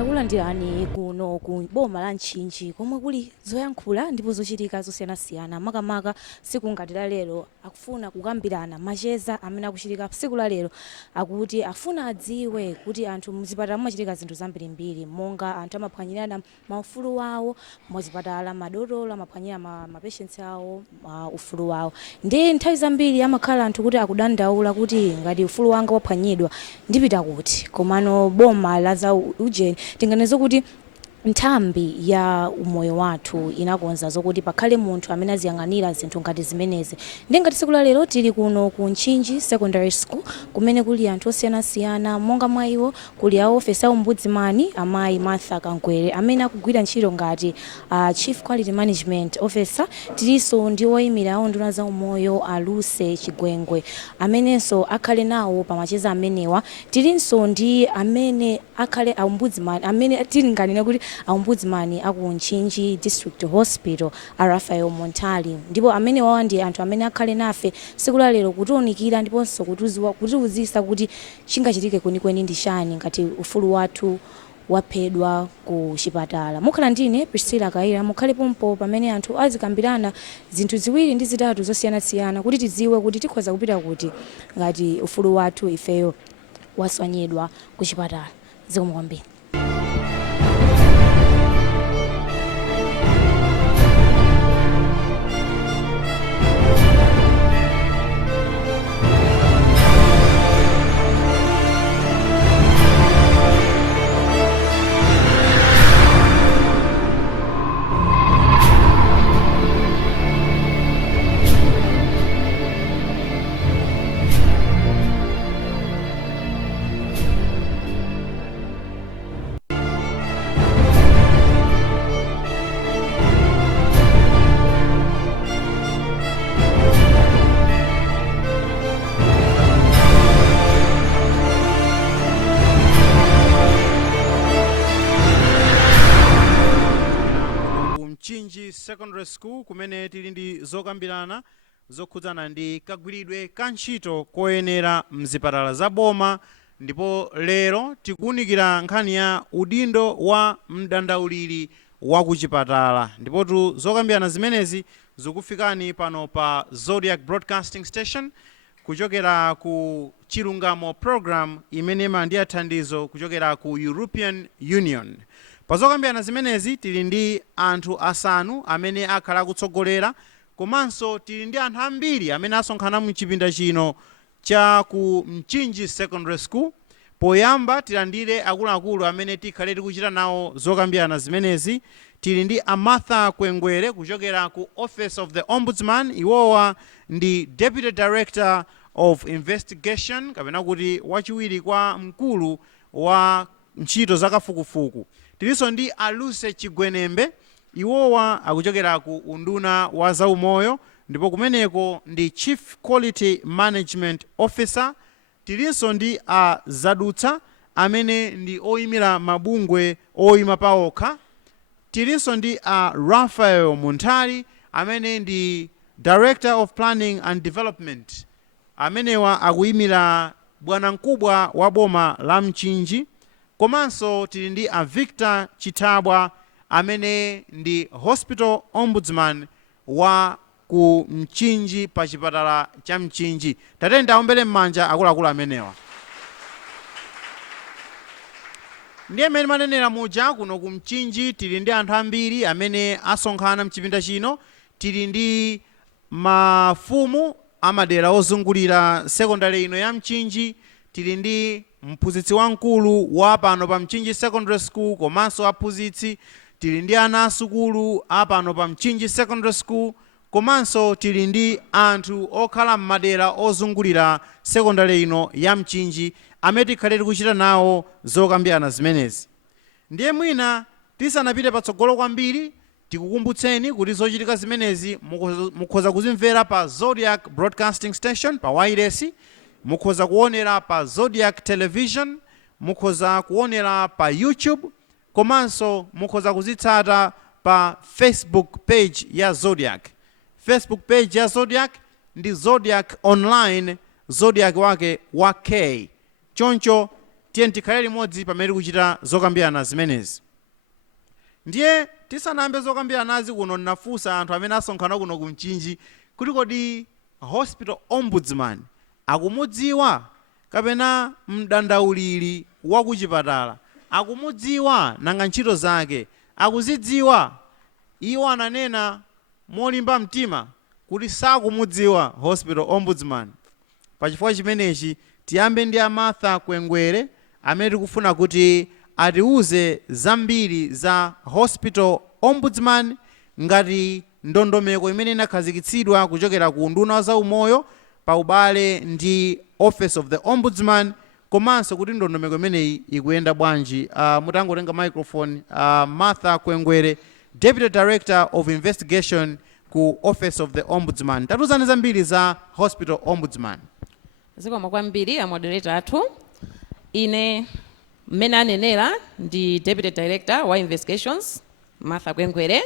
takulandirani kuno ku boma la Ntchito komwe kuli zoyankhula ndipo zochitika zosiyanasiyana makamaka siku ngati la lero akufuna kukambirana macheza amene akuchitika siku la lero akuti afuna adziwe kuti anthu mzipatala mumachitika zinthu zambirimbiri monga anthu amaphwanyirana maufulu wawo muzipatala madotolo amaphwanyira patients awo ufulu wawo ndi nthawi zambiri amakhala anthu kuti akudandaula kuti ngati ufulu wanga waphwanyidwa ndipita kuti komano boma la za ujeni tinganezo kuti nthambi ya umoyo wathu inakonza zokuti pakhale munthu amene aziyang'anira zinthu ngati zimenezi ndi ngati siku la lero tili kuno ku Ntchito Secondary School kumene kuli anthu osiyanasiyana monga mwa iwo kuli a office ya ombudsman amayi Martha Kagwilidwe amene akugwira ntchito ngati Chief Quality Management Officer. Tilinso ndi oyimira unduna za umoyo aluse Chigwengwe amenenso akhale nawo pamacheza amenewa. Tilinso ndi amene akhale ombudsman amene tilinganira kuti ombudsman aku Ntchito District Hospital Rafael Montali ndipo amene wawa ndi anthu amene akhale nafe siku la lero kutiunikira ndiponso kutiuzisa kuti chingachitike kwenikweni ndi chani ngati ufulu wathu waphedwa ku chipatala. Mukhala ndine Priscilla Kaira mukhale pompo pamene anthu azikambirana zinthu ziwiri ndi zitatu zosiyanasiyana kuti tidziwe kuti tikhoza kupita kuti ngati ufulu wathu ifeyo waswanyedwa ku chipatala. Zikomo kwambiri. Ntchito Secondary School kumene tili ndi zokambirana zokhudzana ndi kagwilidwe ka ntchito koyenera mzipatala za boma ndipo lero tikuunikira nkhani ya udindo wa mdandauliri wa ku chipatala ndipo zokambirana zimenezi zikufikani pano pa Zodiac Broadcasting Station kuchokera ku chilungamo program imene ndi thandizo kuchokera ku European Union. Pazokambirana zimenezi tili ndi anthu asanu amene akhala kutsogolera komanso tili ndi anthu ambiri amene asonkhana mu chipinda chino cha ku Ntchito Secondary School. Poyamba tilandire akuluakulu amene tikhale tikuchita nawo zokambirana zimenezi. Tili ndi Martha Kagwilidwe kuchokera ku Office of the Ombudsman. Iwowa ndi Deputy Director of Investigation kapena kuti wachiwiri kwa mkulu wa ntchito zakafukufuku. Tilinso ndi aluse Chigwenembe. Iwowa akuchokera ku unduna wa zaumoyo ndipo kumeneko ndi Chief Quality Management Officer. Tilinso ndi zadutsa amene ndi oyimira mabungwe oyima paokha. Tilinso ndi Rafael Montali amene ndi Director of Planning and Development. Amenewa akuyimira bwanamkubwa wa boma la Ntchito. Komanso tili ndi Victor Chitabwa amene ndi Hospital Ombudsman wa ku Ntchito pa chipatala cha Ntchito. Tatenda aombere m'manja akuluakulu amenewa. Ndiye mmene manenera muja kuno ku Ntchito tili ndi anthu ambiri amene asonkhana mchipinda chino. Tili ndi mafumu amadera ozungulira secondary ino ya Ntchito. Tili ndi mphunzitsi wamkulu wa pano pa Ntchito Secondary School komanso aphunzitsi. Tili ndi ana asukulu apano pa Ntchito Secondary School komanso tili ndi anthu okhala m'madera ozungulira secondary ino ya Ntchito amene tikhale tikuchita nawo zokambirana zimenezi. Ndiye mwina tisanapite patsogolo kwambiri tikukumbutseni kuti zochitika zimenezi mukhoza kuzimvera pa Zodiac Broadcasting Station pa wireless, mukhoza kuonera pa Zodiac Television, mukhoza kuonera pa YouTube komanso mukhoza kuzitsata pa Facebook page ya Zodiac. Facebook page ya Zodiac ndi Zodiac Online, Zodiac wake wa K. Choncho tiye tikhale limodzi pamene kuchita zokambirana zimenezi. Ndiye tisanayambe zokambiranazi kuno nafunsa anthu amene asonkhana kuno ku Mchinji kuti kodi hospital ombudsman akumudziwa kapena mdandauliri wa kuchipatala akumudziwa nanga ntchito zake akuzidziwa. Iwo ananena molimba mtima kuti sakumudziwa hospital ombudsman. Pachifukwa chimenechi tiyambe ndi Martha Kwengwere amene tikufuna kuti atiuze zambiri za hospital ombudsman ngati ndondomeko imene inakhazikitsidwa kuchokera ku unduna wa zaumoyo pa ubale ndi office of the ombudsman, komanso kuti ndondomeko imeneyi ikuyenda bwanji. Mutangotenga microphone. Martha Kwengwere, Deputy Director of Investigation ku Office of the Ombudsman, tatuzani zambiri za hospital ombudsman. Zikomo kwambiri a moderator athu. Ine mmene anenera ndi Deputy Director wa Investigations Martha Kwengwere.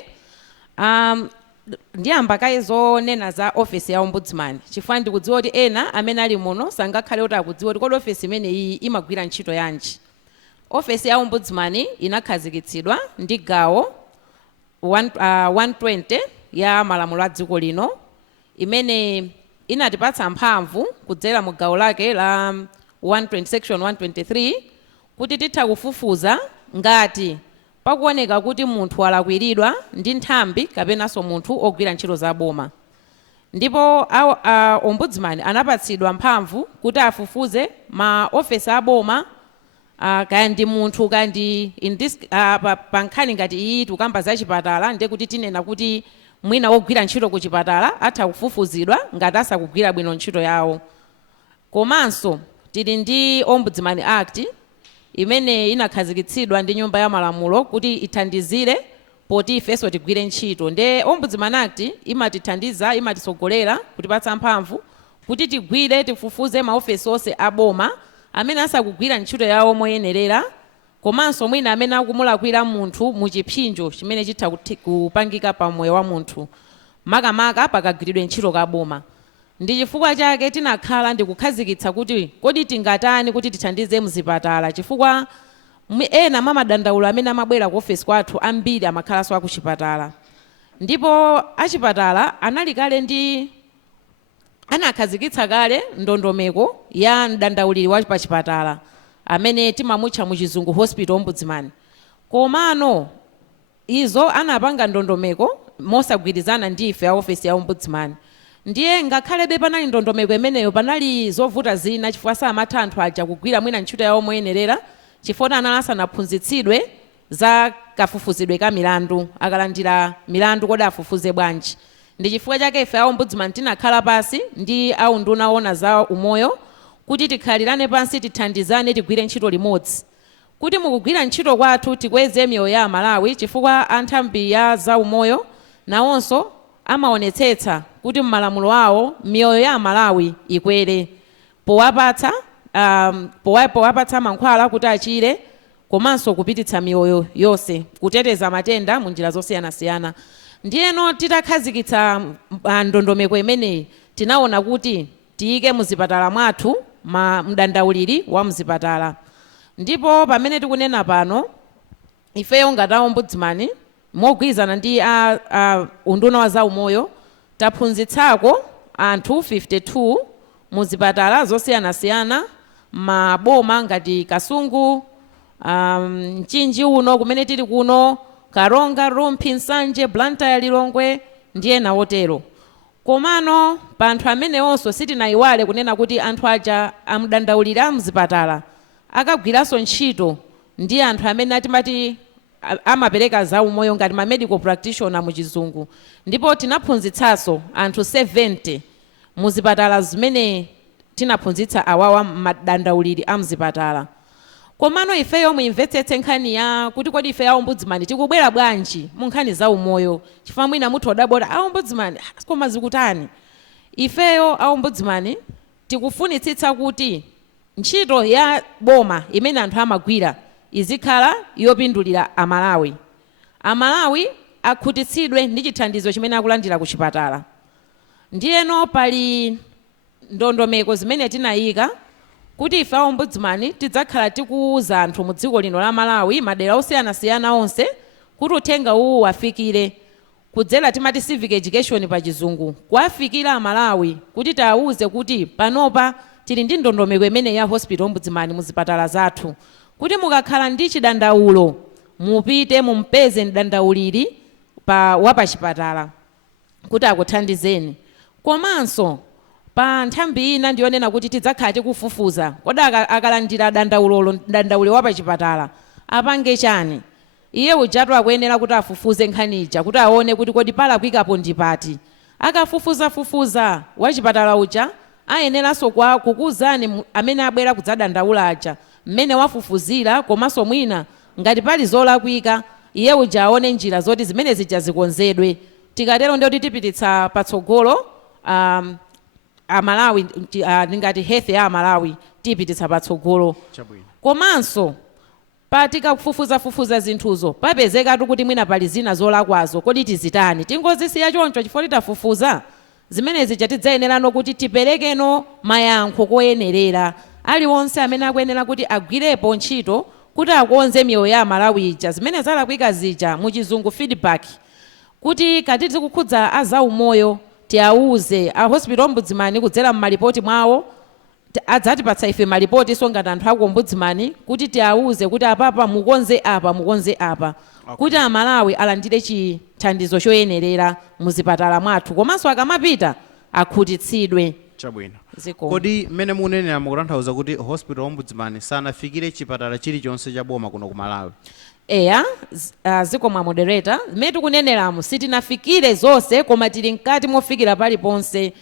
Ndiyamba kaizo nena za office ya ombudsman chifukwa ndikudziwa kuti ena amene ali muno sangakhale kuti akudziwa kuti kodi office imene iyi imagwira ntchito yanji. Office ya ombudsman inakhazikitsidwa ndi gawo 120 ya malamulo a dziko lino imene inatipatsa mphamvu kudzera mu gawo lake la 120 section 123 kuti titha kufufuza ngati pakuoneka kuti munthu alakwiridwa ndi nthambi kapenanso munthu ogwira ntchito za boma. Ndipo ombudsman anapatsidwa mphamvu kuti afufuze ma office a boma kaya ndi munthu kandi pa nkhani ngati iyi tukamba za chipatala ndiye kuti tinena kuti mwina wogwira ntchito ku chipatala atha kufufuzidwa ngati asakugwira bwino ntchito yawo. Komanso tili ndi Ombudsman Act imene inakhazikitsidwa ndi nyumba ya malamulo kuti ithandizire poti ifenso tigwire ntchito. Nde Ombudsman Act imatithandiza, imatisogolera kutipatsa mphamvu kuti tigwire tifufuze maofesi onse a boma amene asakugwira ntchito yawo moyenerera, komanso mwina amene akumulakwira munthu mu chipsinjo chimene chitha kupangika pa moyo wa munthu makamaka pakagwiridwe ntchito ka boma. Ndi chifukwa chake tinakhala ndi kukhazikitsa kuti kodi tingatani kuti tithandize mzipatala chifukwa ena mamadandaulo amene amabwera ku office kwathu ambiri amakhalanso aku chipatala. Ndipo achipatala analikale ndi anakhazikitsa kale ndondomeko ya mdandauliri wa pa chipatala amene timamutcha mu chizungu hospital ombudsman. Komano izo anapanga ndondomeko mosagwirizana ndi ife ya office ya ombudsman. Ndiye ngakhalebe panali ndondomeko imeneyo panali zovuta zina chifukwa samatha anthu aja kugwira mwina ntchito yawo moyenerera chifukwa anasanaphunzitsidwe za kafufuzidwe ka milandu, akalandira milandu kodi afufuze bwanji. Ndi chifukwa chake ife ya ombudsman tinakhala pasi ndi aunduna ona za umoyo kuti tikhalirane pansi tithandizane tigwire ntchito limodzi. Kuti mukugwira ntchito kwathu tikweze miyoyo ya Malawi chifukwa anthambi ya za umoyo nawonso amaonetsetsa kuti mmalamulo awo miyoyo ya Malawi ikwere powapatsa mankhwala kuti achire komanso kupititsa miyoyo yonse, kuteteza matenda mu njira zosiyanasiyana. Ndiyeno titakhazikitsa ndondomeko imeneyi tinaona kuti tiyike muzipatala mwathu mdandauliri wa mzipatala. Ndipo pamene tikunena pano ifeyo ngati ombudsman mogwirizana ndi unduna wa za umoyo taphunzitsako anthu 52 muzipatala zosiyanasiyana maboma ngati Kasungu, Mchinji uno kumene tili kuno, Karonga, Rumpi, Nsanje, Blantyre, Lilongwe ndiye nawotero. Komano pa anthu amene onso sitinayiwale kunena kuti anthu aja amdandaulira mzipatala akagwiranso ntchito ndi anthu amene atimati amapereka za umoyo ngati ma medical practitioner mu chizungu. Ndipo tinaphunzitsanso anthu 70 muzipatala zimene tinaphunzitsa awawa madandauliri a mzipatala. Komano ifeyo muimvetsetse nkhani ya kuti kodi ife ya ombudsman tikubwera bwanji mu nkhani za umoyo chifukwa mwina muthu odabota a ombudsman koma zikutani. Ifeyo a ombudsman tikufunitsitsa kuti ntchito ya boma imene anthu amagwira izikhala yopindulira Amalawi. Amalawi akhutitsidwe ndi chithandizo chimene akulandira ku chipatala. Ndiyeno pali ndondomeko zimene tinayika kuti ife ombudsman tidzakhala tikuwuza anthu mu dziko lino la Malawi madera osiyanasiyana onse kuti uthenga uwu wafikire kudzera timati civic education pa chizungu, kuwafikira Malawi kuti tiawuze kuti panopa tili ndi ndondomeko imene ya hospital ombudsman muzipatala zathu, kuti mukakhala ndi chidandaulo mupite mumpeze mdandauliri wapachipatala kuti akuthandizeni. Komanso pa nthambi ina ndiyonena kuti tidzakhala tikufufuza kodi akalandira dandaule wapachipatala apange chani. Iye ujatu akuyenera kuti afufuze nkhani ija kuti aone kuti kodi palakwikapo ndipati. Akafufuza wachipatala uja ayeneranso kukuwuzani amene abwera kudzadandaula aja mmene wafufuzira, komanso mwina ngati pali zolakwika iye uja aone njira zoti zimene zija zikonzedwe. Tikatero ndiye kuti tipititsa patsogolo Malawi, ngati health ya Malawi tipititsa patsogolo. Komanso patika kufufuza zinthuzo papezekatu kuti mwina pali zina zolakwazo, kodi tizitani? Tingozisiya choncho chifukwa titafufuza zimene zija tidzayenerano kuti tiperekeno mayankho koyenerera. Aliwonse amene akuyenera kuti agwirepo ntchito kuti akonze miyoyo ya Malawi ija zimene zalakwika zija mu chizungu feedback, kuti kati tikukhudza azaumoyo tiawuze a hospital ombudsman kudzera mmalipoti mwawo adzatipatsa ife malipoti ngati anthu aku ombudsman kuti tiawuze kuti apapa mukonze apa kuti Amalawi alandire chithandizo choyenerera muzipatala mwathu, komanso akamapita akhutitsidwe. Chabwino. Kodi mmene munenera mukutanthauza kuti hospital ombudsman sanafikire chipatala chilichonse cha boma kuno ku Malawi? Eya, ziko mwa moderator, mmene tikuneneramu sitinafikire zonse koma tili mkati mofikira paliponse.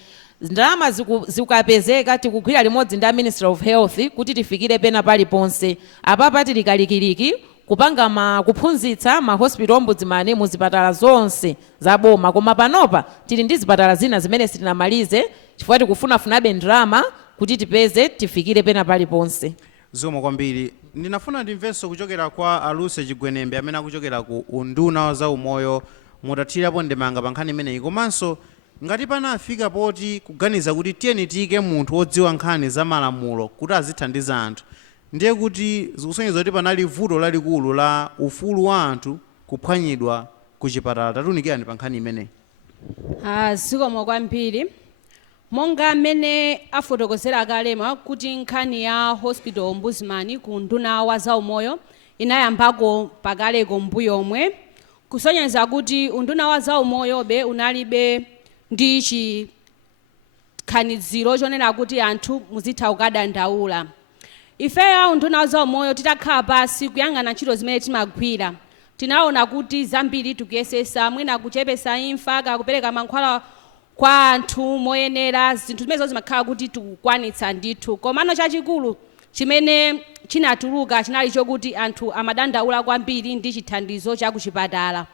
Ndalama zikapezeka tikugwira limodzi ndi Ministry of Health kuti tifikire pena paliponse. Apapa tili kalikiliki kupanga kuphunzitsa ma hospital ombudsman muzipatala zonse za boma, koma panopa tili ndi zipatala zina zimene sitinamalize chifukwa tikufunafunabe ndalama kuti tipeze tifikire pena paliponse. Zikomo kwambiri. Ndinafuna ndimvenso kuchokera kwa Aluse Chigwenembe amene akuchokera ku unduna wa zaumoyo mutathirapo ndemanga pa nkhani imeneyi, komanso ngati panafika poti kuganiza kuti tiyeni tiyike munthu wodziwa nkhani za malamulo kuti azithandiza anthu, ndiye kuti zikusonyeza kuti panali vuto lalikulu la ufulu wa anthu kuphwanyidwa ku chipatala. Tatunikirani pa nkhani imeneyi. Zikomo kwambiri. Monga mmene afotokozera kalema kuti nkhani ya hospital ombudsman ku nduna wa zaumoyo inayambako pakaleko mbuyomwe, kusonyeza kuti unduna wa zaumoyo unalibe ndi chikhaniziro chonena kuti anthu muzitha kukadandaula. Ifeya unduna wa zaumoyo titakhala pasi kuyang'ana ntchito zimene timagwira, tinaona kuti zambiri tikuyesesa mwina kuchepesa imfa kakupereka mankhwala kwa anthu moyenera, zinthu zimene zimakhala kuti tikukwanitsa ndithu. Komano chachikulu chimene chinatuluka chinali chokuti anthu amadandaula kwambiri ndi chithandizo cha kuchipatala,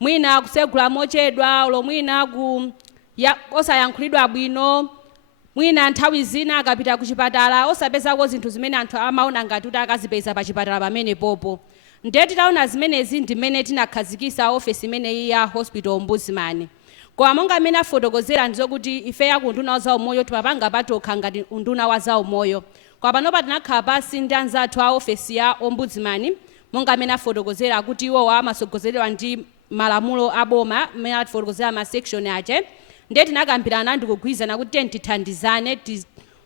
mwina kusegula mochedwa ulo mwina osayankhulidwa bwino, mwina nthawi zina akapita kuchipatala osapezako zinthu zimene anthu amaona ngati kuti akazipeza pa chipatala pamene popo. Ndiye titaona zimenezi ndimene tinakhazikisa ofesi imeneyi ya hospital ombudsman. Kwa monga amene afotokozera ndizokuti ifeya ku unduna wa zaumoyo timapanga patokha ngati unduna wa zaumoyo. Kwa panopa tinakhala pasi ndi anzathu a ofesi ya ombudsman monga amene afotokozera kuti iwo amasogozeredwa ndi malamulo a boma amene afotokozera ma section ache. Ndiye tinakambirana ndi kugwirizana kuti tithandizane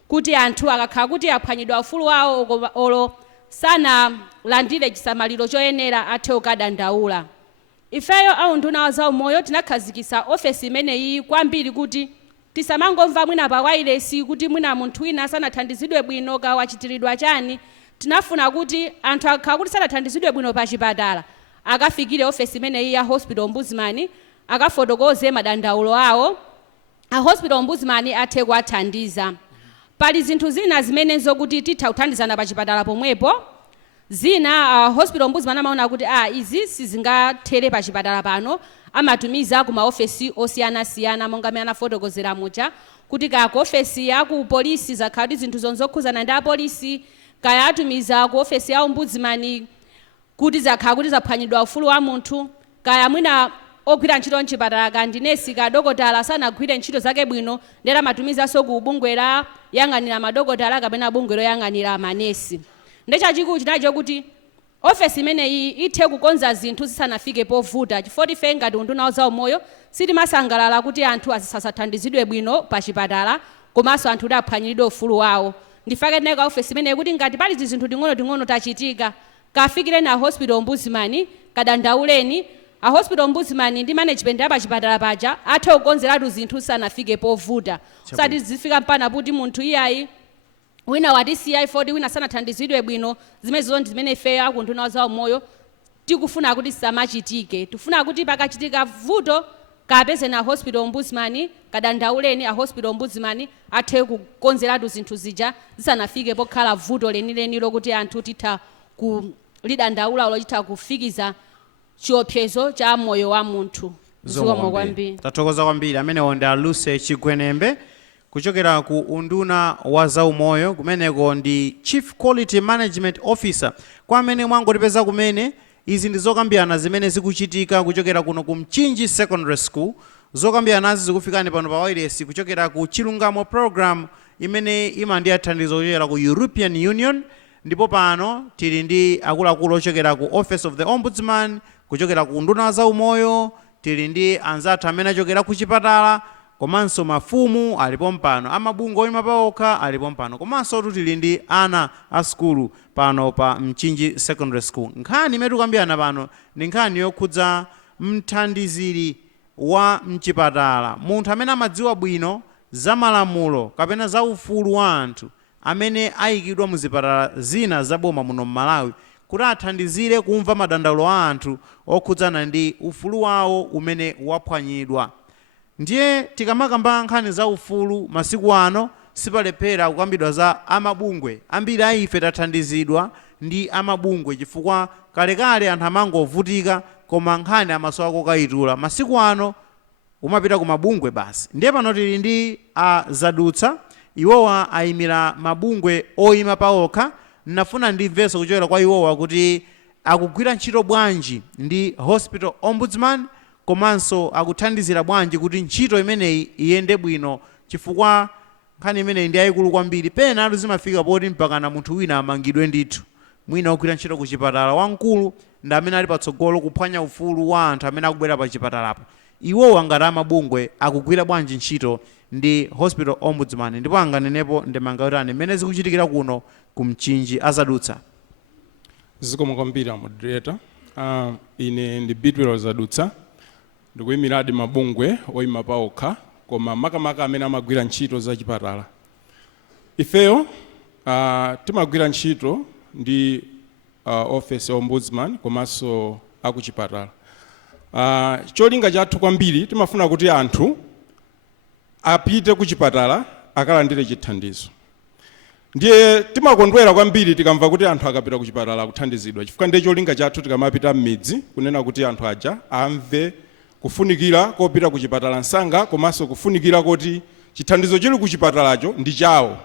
kuti anthu akakhala kuti aphwanyidwa ufulu wawo olo sanalandire chisamaliro choyenera athe kukadandaula. Ifeyo a unduna wa zaumoyo tinakhazikisa ofesi imeneyi kwambiri kuti tisamangomva mwina pa wailesi kuti mwina munthu wina sanathandizidwe bwino ka wachitiridwa chani. Tinafuna kuti anthu akakhala kuti sanathandizidwe bwino pa chipatala akafikire ofesi imeneyi ya hospital ombudsman akafotokoze madandaulo awo, a hospital ombudsman athe kuwathandiza. Pali zinthu zina zimene zokuti titha kuthandizana pa chipatala pomwepo, zina hospital ombudsman amaona kuti izi sizingathere pa chipatala pano, amatumiza ku maofesi osiyanasiyana monga amene anafotokozera mucha kuti kaya ku ofesi ya ku polisi zakhala ndi zinthu zokhuzana ndi apolisi, kaya atumiza ku ofesi ya ombudsman kuti zakhala kuti zaphwanyidwa ufulu wa munthu, kaya mwina ogwira ntchito mchipatala kandi nesi ka dokotala sanagwire ntchito zake bwino ndera matumizanso ku bungwe la yang'anira madokotala kapena bungwe loyang'anira manesi. Ndechachikulu chinacho kuti ofesi imeneyi ithe kukonza zinthu zisanafike povuta chifukwa ife ngati unduna wa zaumoyo sitimasangalala kuti anthu asasathandizidwe bwino pa chipatala komanso anthu kuti aphwanyiridwe ufulu wawo. Ndifake neka ofesi imeneyi kuti ngati pali zinthu ting'ono tachitika kafikire na hospital ombudsman kadandauleni a hospital ombudsman ndi management ya pachipatala paja athe kukonzeratu zinthu zisanafike povuta usati zifika mpana kuti munthu iyayi wina wati CI40 wina sanathandizidwe bwino zimene ife akunduna wa zaumoyo tikufuna kuti samachitike. Tifuna kuti pakachitika vuto kapeze na hospital ombudsman kadandauleni a hospital ombudsman athe kukonzeratu zinthu zija zisanafike pokhala vuto lenileni lokuti anthu titha kulidandaula lochitha kufikiza chiopsezo cha moyo wa munthu. Zikomo kwambiri. Tathokoza kwambiri amenewo ndi Lucy Chigwenembe kuchokera ku unduna wa zaumoyo kumeneko ndi Chief Quality Management Officer. Kwa amene mwangotipeza kumene izi ndi zokambirana zimene zikuchitika kuchokera kuno ku Mchinji Secondary School. Zokambiranazi zikufikani pano pa wireless kuchokera ku Chilungamo Program imene imandiya thandizo kuchokera ku European Union. Ndipo pano tili ndi akuluakulu ochokera ku Office of the Ombudsman kuchokera ku unduna wa zaumoyo, tili ndi anzathu amene achokera ku chipatala komanso mafumu alipo mpano, amabungwe oyima paokha alipo mpano, komanso tili ndi ana a skulu pano pa Mchinji Secondary School. Nkhani imene tikambirana pano ndi nkhani yokhudza mthandiziri wa mchipatala, munthu amene amadziwa bwino za malamulo kapena za ufulu wa anthu amene ayikidwa muzipatala zina za boma muno m'Malawi kuti athandizire kumva madandaulo a anthu okhudzana ndi ufulu wawo umene waphwanyidwa. Ndiye tikamakamba nkhani za ufulu masiku ano sipalephera kukambidwa za amabungwe. Ambiri a ife tathandizidwa ndi amabungwe chifukwa kalekale anthu amangovutika koma nkhani amasowa kokayitula. Masiku ano umapita ku mabungwe basi. Ndiye pano tili ndi zadutsa, iwowa ayimira mabungwe oyima paokha. Nafuna ndimvenso kuchokera kwa iwowa kuti akugwira ntchito bwanji ndi Hospital Ombudsman komanso akuthandizira bwanji kuti ntchito imeneyi iyende bwino chifukwa nkhani imeneyi ndi yayikulu kwambiri. Pena atu zimafika poti mpakana munthu wina amangidwe ndithu. Mwina ogwira ntchito ku chipatala wamkulu ndi amene ali patsogolo kuphwanya ufulu wa anthu amene akubwera pa chipatalapo. Iwowa ngati amabungwe akugwira bwanji ntchito ndi Hospital Ombudsman ndipo anganenepo ndemanga yotani mmene zikuchitikira kuno ku Mchinji azadutsa. Zikomo kwambiri moderator. Ine ndi Bidwell zadutsa ndikuyimiradi mabungwe oyima paokha koma makamaka amene amagwira ntchito za chipatala. Ifeyo timagwira ntchito ndi Office Ombudsman komanso akuchipatala. Cholinga chathu kwambiri timafuna kuti anthu apite ku chipatala akalandire chithandizo. Ndiye timakondwera kwambiri tikamva kuti anthu akapita ku chipatala akuthandizidwa chifukwa ndiye cholinga chathu tikamapita m'midzi kunena kuti anthu aja amve kufunikira kopita ku chipatala msanga komanso kufunikira kuti chithandizo chili ku chipatalacho ndi chawo.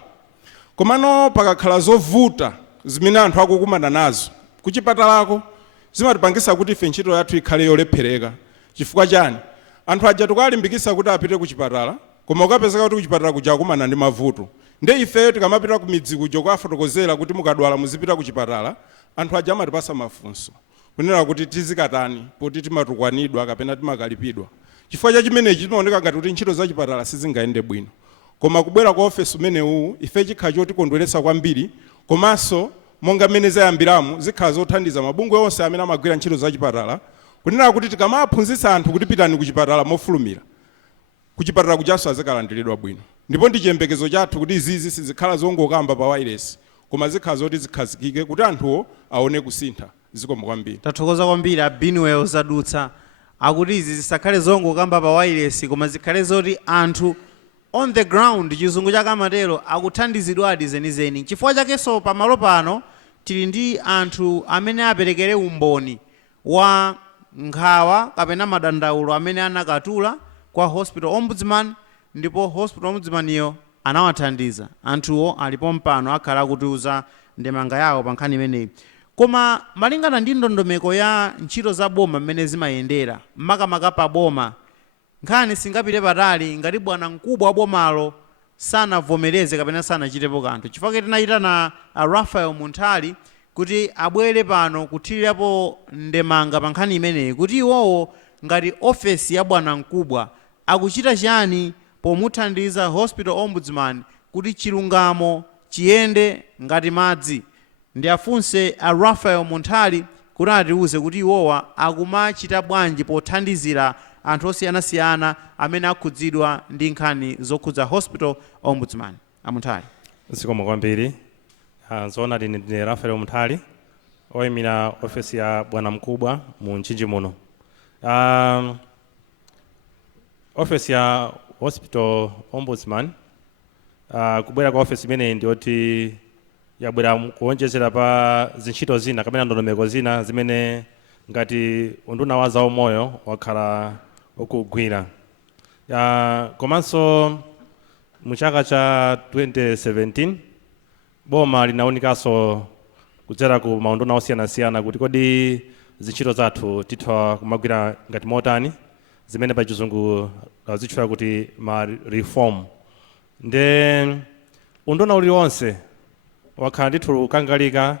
Komano pakakhala zovuta zimene anthu akukumana nazo ku chipatalako zimatipangisa kuti ife ntchito yathu ikhale yolephereka. Chifukwa chani? Anthu aja tikalimbikisa kuti apite ku chipatala koma ukapezeka kuti ku chipatala kuja akumana ndi mavuto. Ndiye ifeyo tikamapita ku midzi kuja kufotokozera kuti mukadwala muzipita ku chipatala, anthu aja amatipasa mafunso kunena kuti tizikatani poti timatukwanidwa kapena timakalipidwa. Chifukwa cha chimenechi timaoneka ngati kuti ntchito za chipatala sizingayende bwino. Koma kubwera ku office umenewu ife chikhala chotikondweretsa kwambiri komanso monga mmene zayambiramu zikhala zothandiza mabungwe onse amene amagwira ntchito za chipatala kunena kuti tikamaphunzitsa anthu kuti pitani ku chipatala mofulumira ku chipatala kujanso azikalandiridwa bwino. Ndipo ndi chiyembekezo chathu kuti izizi sizikhala zongokamba pa wireless koma zikhala zoti zikhazikike kuti anthuwo aone kusintha. Zikomo kwambiri. Tathokoza kwambiri Bidwell zadutsa akuti izi zisakhale zongokamba pa wireless koma zikhale zoti anthu on the ground chizungu chakamatero akuthandizidwadi zenizeni. Chifukwa chakenso pamalo pano tili ndi anthu amene aperekere umboni wa nkhawa kapena madandaulo amene anakatula kwa Hospital Ombudsman ndipo Hospital Ombudsman iyo anawathandiza. Anthuwo alipo mpano akhala akutiuza ndemanga yawo pa nkhani imeneyi. Koma malingana ndi ndondomeko ya ntchito za boma mmene zimayendera, makamaka pa boma, nkhani singapite patali ngati bwanamkubwa wa bomalo sanavomereze kapena sanachitepo kanthu. Chifukwa tinayitana Raphael Munthali kuti abwere pano kuthirirapo ndemanga pa nkhani imeneyi, kuti iwowo ngati ofesi ya bwanamkubwa akuchita chani pomuthandiza hospital ombudsman kuti chilungamo chiyende ngati madzi. Ndi afunse a Raphael Munthali kuti atiuze kuti iwowa akumachita bwanji pothandizira anthu osiyanasiyana amene akhudzidwa ndi nkhani zokhudza hospital ombudsman. Munthali. Zikomo kwambiri. Zoona ndine Raphael Munthali oyimira ofesi ya bwanamkubwa mu Ntchito muno. Ofesi ya hospital ombudsman kubwera kwa ofesi imene ndioti yabwera kuonjezera pa zintchito zina kapena ndondomeko zina zimene ngati unduna wa zaumoyo wakhala ukugwira. Komanso mu chaka cha 2017 boma linawunikanso kudzera ku maunduna osiyanasiyana kuti kodi zintchito zathu titha kumagwira ngati motani, zimene pa chizungu zitchula kuti ma reform. Nde unduna uliwonse wakhala ndithu kangalika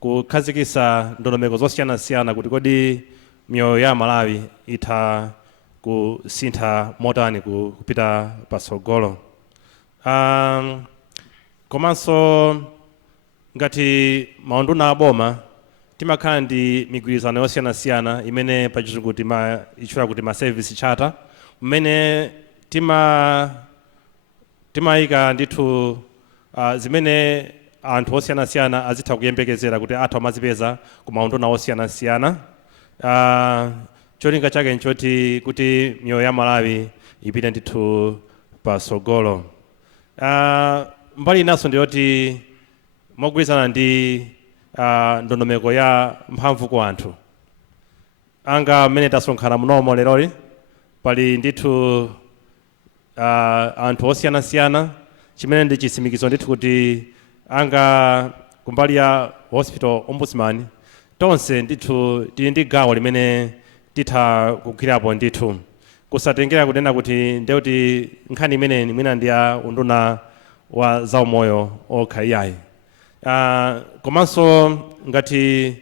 kukhazikitsa ndondomeko zosiyanasiyana kuti kodi miyoyo ya Malawi itha kusintha motani kupita patsogolo. Komanso ngati maunduna aboma timakhala ndi migwirizano yosiyanasiyana imene pa chizungu itchula kuti ma service charter, mmene timayika ndithu zimene anthu osiyanasiyana azitha kuyembekezera kuti atha amazipeza ku maunduna osiyanasiyana. Cholinga chake nchoti kuti miyoyo ya Malawi ipite ndithu patsogolo. Mbali inaso ndiyoti mogwirizana ndi ndondomeko ya mphamvu kwa anthu anga mmene tasonkhana munomo leroli pali ndithu anthu osiyanasiyana, chimene ndi chitsimikizo ndithu kuti anga kumbali ya hospital ombudsman tonse ndithu tili ndi gawo limene titha kugwirapo ndithu, kusatengera kunena kuti ndekuti nkhani imeneyi mwina ndi ya unduna wa zaumoyo okha iyayi. Komanso ngati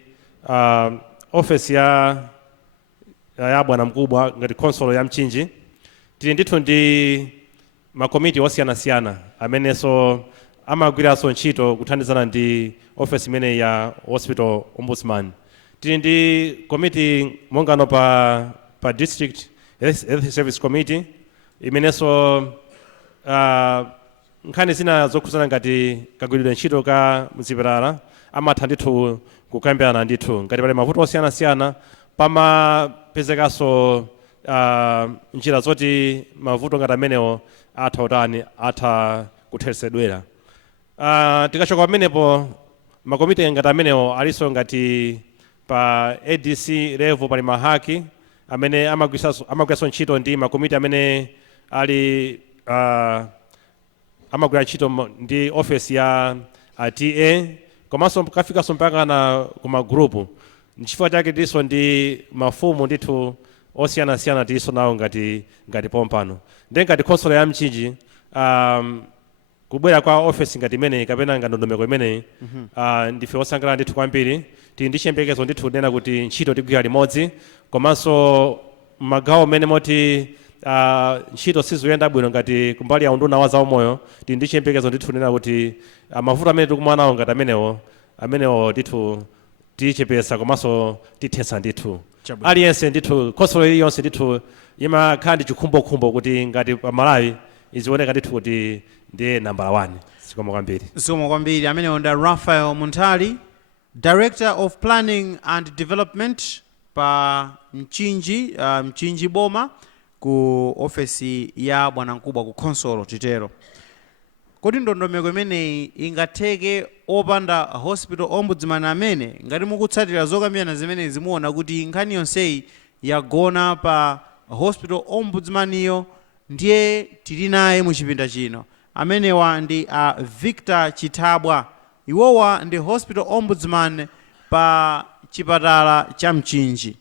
ofesi ya bwanamkubwa ngati konsolo ya Mchinji tili ndithu ndi makomiti osiyanasiyana amenenso amagwiranso ntchito kuthandizana ndi ofesi imene ya hospital ombudsman. Tili ndi komiti mongano pa district health service committee imenenso nkhani zina zokhudzana ngati kagwilidwe ntchito ka mzipatala amatha ndithu kukambirana ndithu ngati pali mavuto osiyanasiyana, pamapezekanso njira zoti mavuto ngati amenewo atha kutheresedwera. Tikachoka pamenepo makomiti ngati amenewo alinso ngati pa ADC level pali mahaki amene amagwiranso ntchito ndi makomiti amene ali amagwira ntchito ndi ofesi ya TA, komanso kafikanso mpaka na kuma grupu. Nchifukwa chake tilinso ndi mafumu ndithu osiyanasiyana tilinso nawo ngati pompano. Ndi ngati konsolo ya Mchinji kubwera kwa ofesi ngati imeneyi kapena ndondomeko imeneyi ndife osangalala ndithu kwambiri. Tili ndi chiyembekezo ndithu kunena kuti ntchito tigwira limodzi, komanso magawo mmene moti ntchito sizikuyenda bwino ngati kumbali ya unduna wa zaumoyo tili ndi chiyembekezo ndithu kunena kuti mavuto amene tikumana nawo ngati amenewo ndithu tichepesa komanso tithetsa ndithu. Aliyense ndithu konsolo iliyonse ndithu imakhala ndi chikhumbokhumbo kuti ngati pa Malawi izioneka ndithu kuti ndiye nambala 1. Zikomo kwambiri. Zikomo kwambiri. Amenewo ndi Raphael Munthali, Director of Planning and Development pa Mchinji boma ku ofesi ya bwanamkubwa ku konsolo titero. Kodi ndondomeko imeneyi ingatheke opanda hospital ombudsman amene ngati mukutsatira zokambirana zimene zimuona kuti nkhani yonseyi yagona pa hospital ombudsman iyo, ndiye tili naye mu chipinda chino. Amenewa ndi Victor Chithabwa. Iwowa ndi hospital ombudsman pa chipatala cha Mchinji.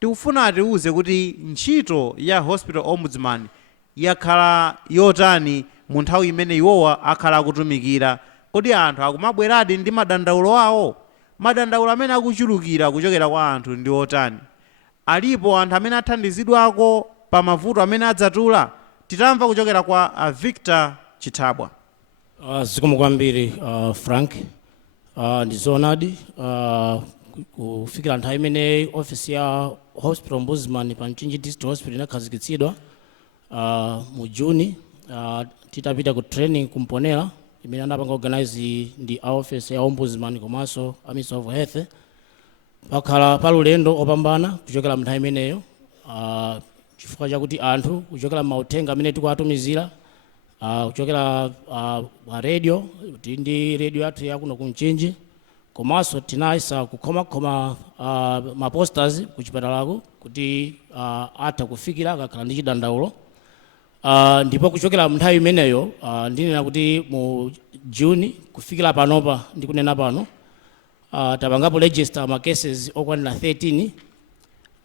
Tikufuna atiuze kuti ntchito ya hospital ombudsman yakhala yotani mu nthawi imene iwowa akhala akutumikira. Kodi anthu akumabweradi ndi madandaulo awo? Madandaulo amene akuchulukira kuchokera kwa anthu ndi otani? Alipo anthu amene athandizidwako pa mavuto amene adzatula? Titamva kuchokera kwa Victor Chithabwa. Zikomo kwambiri Frank. Ndizoonadi kufikira nthawi imene office ya hospital ombudsman pa Mchinji district hospital inakhazikitsidwa mu Juni, titapita ku training kumponera imene anapanga organize ndi office ya ombudsman komanso a Ministry of Health. Pakhala palulendo opambana kuchokera nthawi imeneyo chifukwa chakuti anthu kuchokera mauthenga amene tikuwatumizira kuchokera pa radio ndi radio yathu yakuno ku Mchinji, komanso tinayesa kukhoma ma posters ku chipatalako kuti atha kufikira akakhala ndi chidandaulo. Ndipo kuchokera nthawi imeneyo ndinena kuti mu June kufikira panopa ndikunena pano tapangapo register ma cases okwanira 13,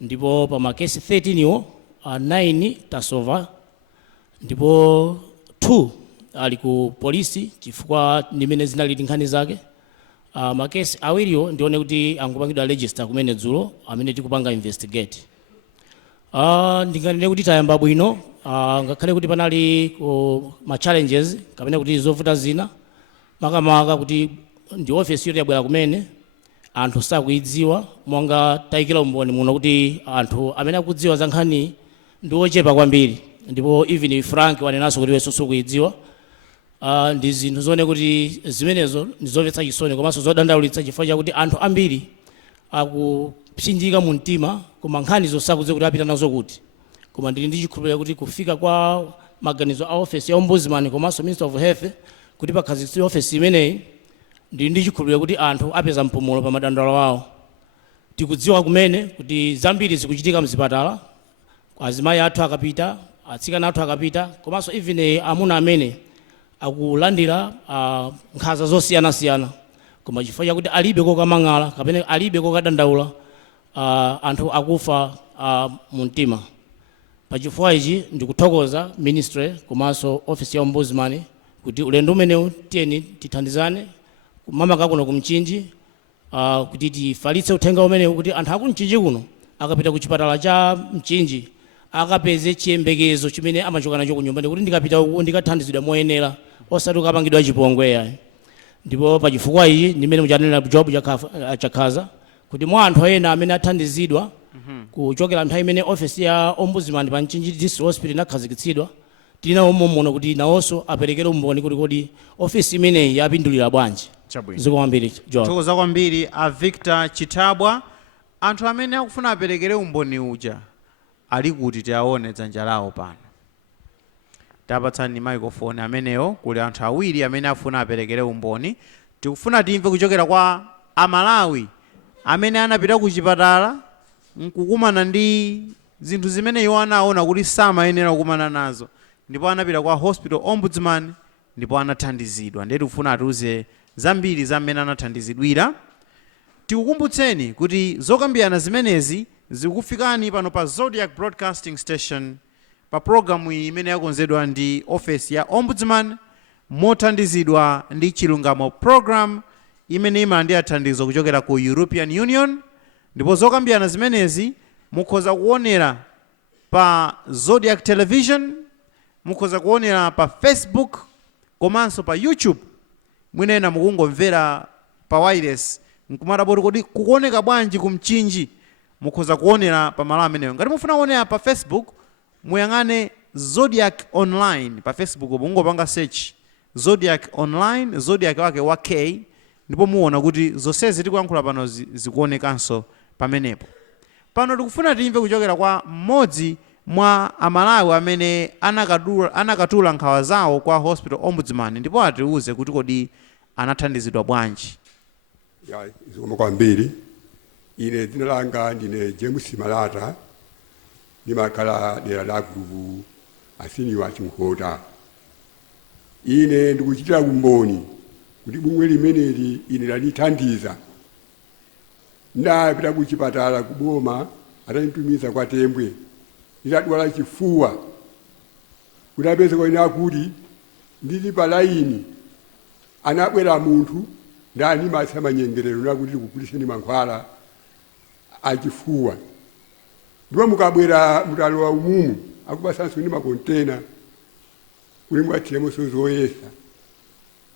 ndipo pa ma case 13 yo 9 tasova, ndipo 2 ali ku polisi chifukwa ndimene zinali nkhani zake. Ma case awiriwo ndione kuti angopangidwa register kumene dzulo amene tikupanga investigate. Ndinganene kuti tayamba bwino, ngakhale kuti panali ma challenges kapena kuti zovuta zina, makamaka kuti ndi office yoti yabwera kumene anthu sakuidziwa, monga tayikira umboni muno kuti anthu amene akudziwa za nkhani ndi ochepa kwambiri, ndipo even Frank wanenanso kuti weso sukuidziwa. Ndi zinthu zone kuti zimenezo ndizomvetsa chisoni komanso zodandaulitsa chifukwa chakuti anthu ambiri akupsinjika mu mtima koma nkhanizo sakudziwa kuti apita nazo kuti. Koma ndili ndi chikhulupiriro kuti kufika kwa maganizo a office ya ombudsman komanso Ministry of Health kuti pakhazikitsidwe office imeneyi, ndili ndi chikhulupiriro kuti anthu apeza mpumulo pa madandaulo awo. Tikudziwa kumene kuti zambiri zikuchitika mzipatala, azimayi athu akapita, atsikana athu akapita, komanso even amuna amene akulandira nkhanza zosiyana-siyana, koma chifukwa chakuti alibe kokamang'ala kapena alibe kokadandaula, anthu akufa mu mtima. Pa chifukwa ichi ndikuthokoza ministry komanso office ya ombudsman kuti ulendo umenewu tiyeni tithandizane kumamaka kuno ku Mchinji, kuti tifalitse uthenga umenewu kuti anthu aku Mchinji kuno akapita ku chipatala cha Mchinji akapeze chiyembekezo chimene amachoka nacho ku nyumbani, kuti ndikapita uku ndikathandizidwa moyenera osati ukapangidwa chipongwe. Ndipo pa chifukwa ichi ndimene muchanena job chakhaza kuti mwa anthu ena amene athandizidwa kuchokera nthawi imene office ya ombudsman pa Mchinji district hospital inakhazikitsidwa, tinawo muno kuti nawonso aperekere umboni kuti kodi office imeneyi yapindulira bwanji. Zikomo kwambiri Job. Tokoza kwambiri a Victor Chithabwa. Anthu amene akufuna aperekere umboni uja ali kuti tiaone dzanja lawo pano. Tapatsani microphone ameneyo, kuli anthu awiri amene afuna aperekere umboni. Tikufuna timve kuchokera kwa Amalawi amene anapita ku chipatala nkukumana ndi zinthu zimene iwo anaona kuti samayenera kukumana nazo, ndipo anapita kwa hospital ombudsman ndipo anathandizidwa. Ndiye tikufuna atiuze zambiri za mmene anathandizidwira. Tikukumbutseni kuti zokambirana zimenezi zikufikani pano pa Zodiac Broadcasting Station pa programu imene yakonzedwa ndi office ya ombudsman mothandizidwa ndi chilungamo program imene imalandira thandizo kuchokera ku European Union. Ndipo zokambirana zimenezi mukhoza kuonera pa Zodiac Television, mukhoza kuonera pa Facebook komanso pa YouTube. Mwinena mukungomvera pa wireless nkumata bodi kodi kuoneka bwanji ku Mchinji, mukhoza kuonera pa malo ameneyo. Ngati mufuna kuonera pa Facebook muyang'ane Zodiac Online pa Facebook, mungopanga search Zodiac Online, Zodiac wake wa K, ndipo muona kuti zonsezi tikuyankhula pano zikuonekanso pamenepo. Pano tikufuna timve kuchokera kwa mmodzi mwa Amalawi amene anakatula nkhawa zawo kwa hospital ombudsman, ndipo atiuze kuti kodi anathandizidwa bwanji. Zikomo kwambiri. Ine dzina langa ndine James Malata, ndimakhala dera la gulupu asini wa Chimkota. Ine ndikuchitira umboni kuti bungwe limeneli ine lalithandiza ndapita kuchipatala kuboma atanitumiza kwa Tembwe nditadwala chifuwa kutapeza koyenera kuti ndili pa laini anabwera munthu ndani masa manyengerero nakuti tikuguliseni mankhwala achifuwa ndipo mukabwera mutalowa umumu akupasanso ni makontena kuli mwathiramonso zoyesa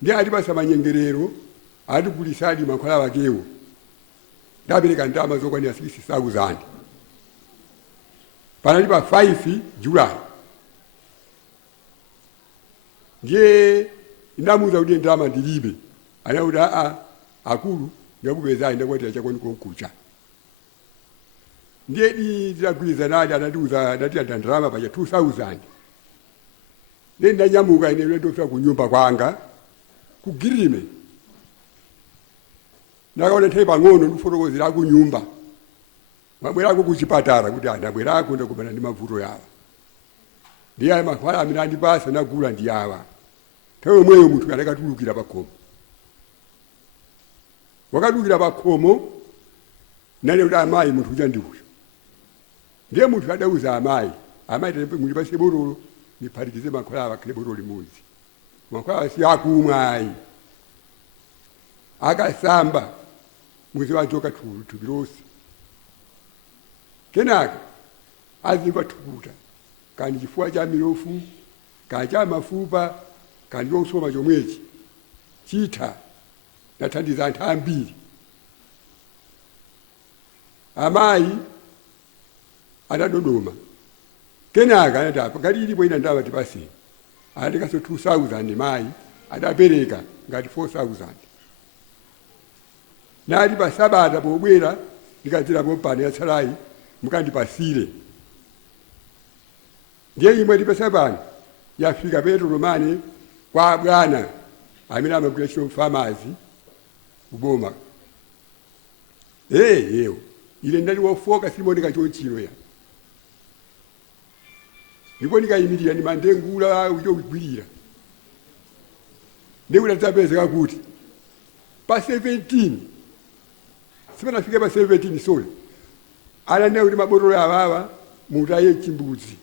ndi atipasa manyengerero atigulisadi mankhwala wakewo ndapereka ndalama zokwanira 60,000 panali pa 5 Julai ndiye ndamuza kuti ndalama ndilibe anakuti akulu ndakupezani ndakwatira chakwani konkucha ndiye nditagwiza nadi anatiuza ndati ndalama paja 2,000 ndiye ndanyamuka ine ndofika kunyumba kwanga kugirime ndakaona nthawi pang'ono ndikufotokozera kunyumba mabwerako kuchipatala kuti ndabwerako ndakumana ndi mavuto yawa ndiye aya mankhwala amene andipasa nagula ndi awa nthawi yomweyo munthu adakatulukira pa khomo wakatulukira pa khomo nane kuti amayi munthu uja ndi uyo ndiye munthu adauza amayi mulipase botolo niphatikize mankhwala awa akhale botolo limodzi mankhwala si akumwa ayi akasamba muzi wajoka thupi lonse kenaka azimva thukuta kandi chifuwa cha milofu kandi cha mafupa kandi chosoma chomwechi chitha nathandiza anthu ambiri amayi adadodoma kenaka anati ngati ilipo ina ndalama tipaseni anatikaso 2,000 mayi adapereka ngati 4,000 nati pa Sabata pobwera ndikadzera pompano yatsalayi mukandipasire ndiye imwe tipesa pano yafika Petro mane kwa bwana amene amagwira ntchito mfamazi kuboma yewo ile ndali wofoka simoneka chonchino ya ndipo ndikayimirira ni mandengula uchogwirira ndikuti adzapezeka kuti pa 17 sipanafike pa 17 sole ananena kuti mabotolo awawa mutaye chimbudzi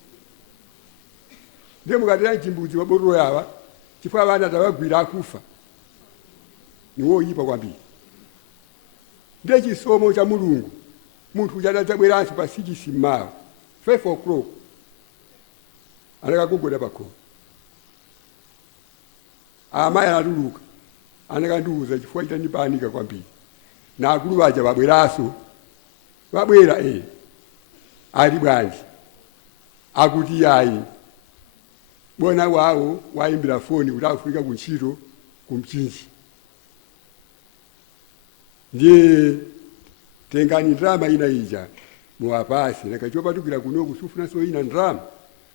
ndiye mukataya chimbudzi mabotolo yawa chifukwa vana atawagwira akufa niwoyipa kwambiri ndiye chisomo cha Mulungu munthu uja adadzabweranso pa 6 mmawa 5 o'clock anakagogoda pa khomo amayi anatuluka anakandiuza chifukwa chitandipanika kwambiri na akulu baja babweraso babwera ali bwanji akuti yayi bona wawo wayimbira foni kuti afika ku ntchito kumchinji ndiye tengani ndalama ina ija muwapase nakachopatukira kuno kusufuna so ina ndalama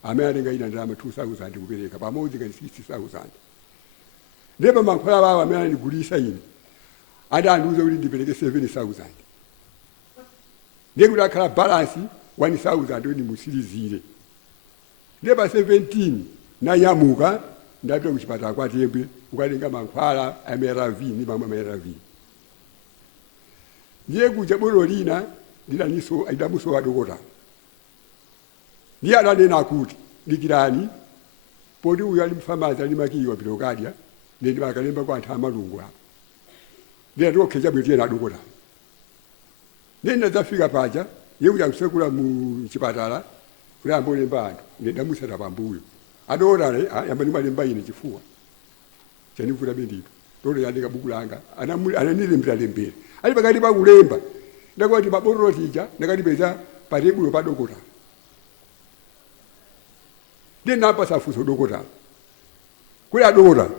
amene atenga ina ndalama 2,000 kupereka pamodzi ngati 60,000 ndipo mankhwala wawo amene andigulisa ine adandiuza kuti ndipereke 7,000 ndiye kuti akhala balance 1,000 kuti ndimusilizire ndiye pa 17 nanyamuka ndapita kuchipatala kwa Tembwe kukatenga mankhwala MRV ni mamwe MRV ndiye kuja bolo lina idamuso wa dokota ndiye adanena kuti dikirani poti uyo ali mfamazi ali makiwa bilokadia ndi bakalemba kwa anthu amalungu apa ndiye ndokheja bwetiye na dokota ndiye ndazafika paja yekuja kusekula mu chipatala kuti ambolemba anthu ndamusata pambuyo adokota yamba nimalemba ine chifuwa chanivula bendito lolo yandika buku langa ananilembera lembera ali pakati pa kulemba ndakwati mabotolo tija ndakatipeza pa tebulo pa dokota ndiye napa safuso dokota kuli adokota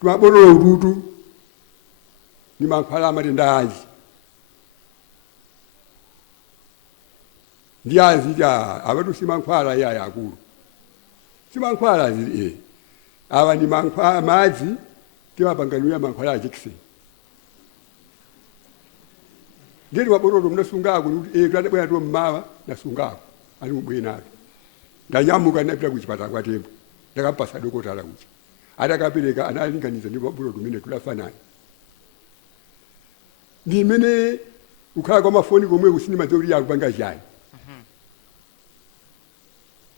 tumabotolo ututu ni mankhwala amatenda aji ndi azita abatu simankhwala yaya akulu simankhwala zili awa ni mankhwala madzi timapanganuya mankhwala ajekiseni ndiye mabotolo mnasungako kuti tadabwera to mmawa nasungako ali mubwenatu ndanyamuka ndapita kuchipatala kwa Tembwe ndakampasa dokota la uchi adakapereka analinganiza ndi mabotolo mene tulafanana ndimene ukhala kwa mafoni komwe kusinima zoti yakupanga chani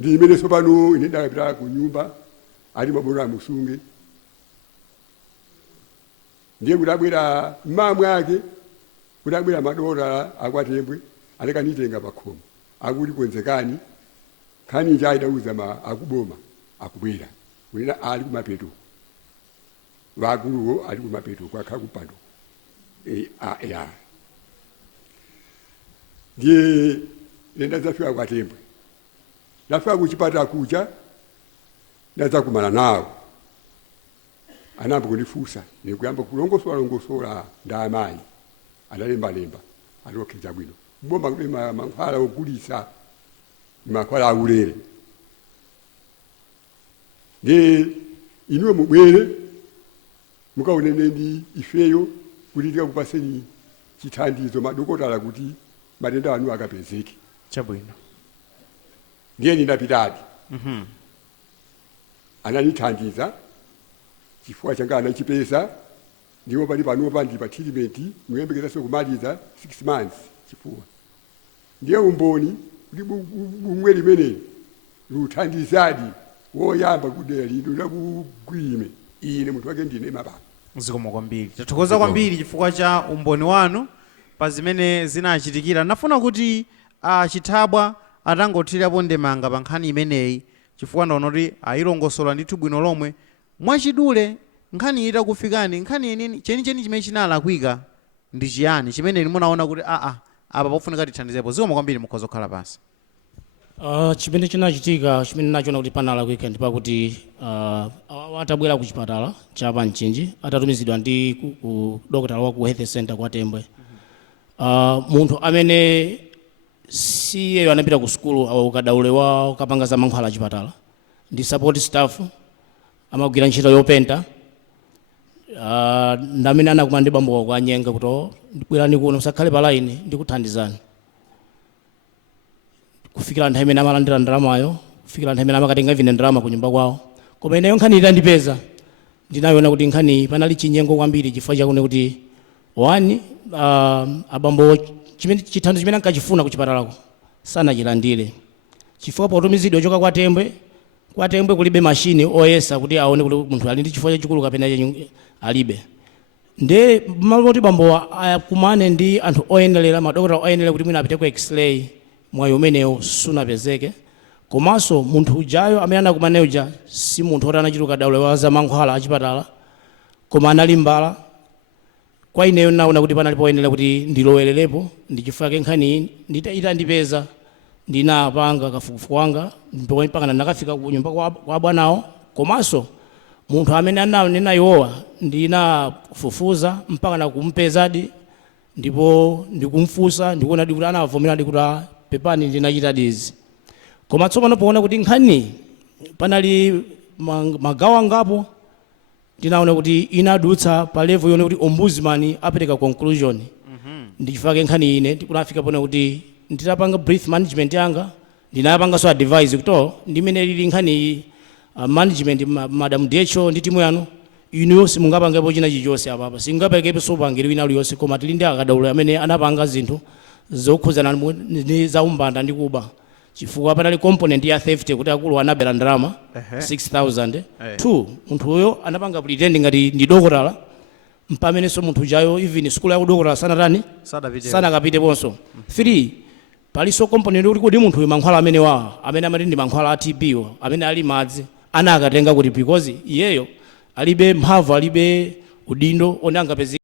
ndi imene tsopano ine ndakapita ku nyumba ali mabolo amusunge ndiye kuti abwera mmamwe ake kuti abwera madola akwatembwe alekanitenga pa khomo akuti konzekani nkhani ija idauza akuboma akubwera kunena ali kumapeto vakuluwo ali kumapeto kwakhala kupando ya ndiye nenda zafika kwatembwe ndafika kuchipata kucha ndazakumana nawo anamba kundifunsa nikuyamba kulongosola nda amayi analembalemba alokhedza bwino boma kuti mankhwala ogulitsa mankhwala aulere ndi inuwe mubwere mukaonene ndi ifeyo kuti tikakupaseni chithandizo madokotala kuti matenda anu akapezeke chabwino ndiye ndinapitadi anandithandiza chifukwa changa anachipeza ndipo pali panopa ndi pa treatment muyembekezaso kumaliza 6 months chifukwa ndiye umboni kuti bungwe limene luthandizadi woyamba kudera lino lakugwime ine munthu wake ndine mababa zikomo kwambiri tathokoza kwambiri chifukwa cha umboni wanu pa zimene zinachitikira. Nafuna kuti chithabwa atangothirapo ndemanga pa nkhani imeneyi chifukwa ndaona kuti ayilongosola ndithu bwino lomwe mwachidule nkhani itakufikani nkhani yenini chenicheni chimene chinalakwika ndi chiyani chimene munaona kuti apa pofunika tithandizepo. Zikomo kwambiri mukhoza kukhala pansi. Chimene chinachitika chimene nachiona kuti panalakwika ndi pakuti atabwera ku chipatala cha Panchinji atatumizidwa ndi ku dokotala wa ku health center kwa Tembwe. Munthu amene siyeyo anapita ku skulu au ukadaule wa ukapanga za mankhwala chipatala ndi support staff amagwira ntchito yopenta ndamene anakuma ndi bambo kwa nyenga kuti bwerani kuno musakhale pa line ndikuthandizani kufikira nthawi imene amalandira ndalamayo kufikira nthawi imene amakatenga ivine ndalama ku nyumba kwawo. Koma ineyo nkhani itandipeza ndinayiona kuti nkhani panali chinyengo kwambiri chifukwa chakuti kuti wani abambo chimene chithandizo chimene ankachifuna ku chipatalako sanachilandire chifukwa potumizidwa choka kwa Tembwe kulibe mashini oyesa kuti aone kuti munthu ali ndi chifukwa chachikulu kapena alibe. Nde maloti bambo akumane ndi anthu oyenelera madokotala oyenelera kuti mwina apite ku x-ray mwayi umenewo sunapezeke. Komanso munthu ujayo amene anakumane uja si munthu oti anachituka daule wa za mankhwala achipatala koma anali mbala. Kwa ineyo naona kuti panalipo oyenera kuti ndilowererepo ndi chifukwa ke nkhani itandipeza ndinapanga kafukufuku wanga mpaka nakafika ku nyumba kwa bwanawo. Komanso munthu amene ananena iwowa ndinafufuza mpaka nakumpezadi ndipo ndikumfunsa ndikuona kuti anavomeradi kuti pepani ndinachita dizi. Koma tsopano poona kuti nkhani panali magawo angapo ndinaona kuti inadutsa pa level yone kuti ombudsman apereka conclusion. Ndi chifukwa ke nkhani ine ndikunafika pona kuti nditapanga brief management yanga ndinapanga so advise kuti ndimene lili nkhani management madam DHO ndi timu yanu inu yonse mungapangepo china chilichonse apapa singaperekepo sopangiri wina aliyonse koma tili ndi akadaulo amene anapanga zinthu zokhuzana ndi za umbanda ndi kuba chifukwa panali component ya theft kuti akulu anabera ndalama 6000. 2 munthu uyo anapanga pretend ngati ndi dokotala mpamenenso munthu ujayo even school ya udokotala sanakapite ponso. 3 paliso component kuti kodi munthu uyu mankhwala amene amene amati ndi mankhwala a TB amene ali madzi anakatenga kuti because iyeyo alibe mphamvu alibe udindo one angapezeke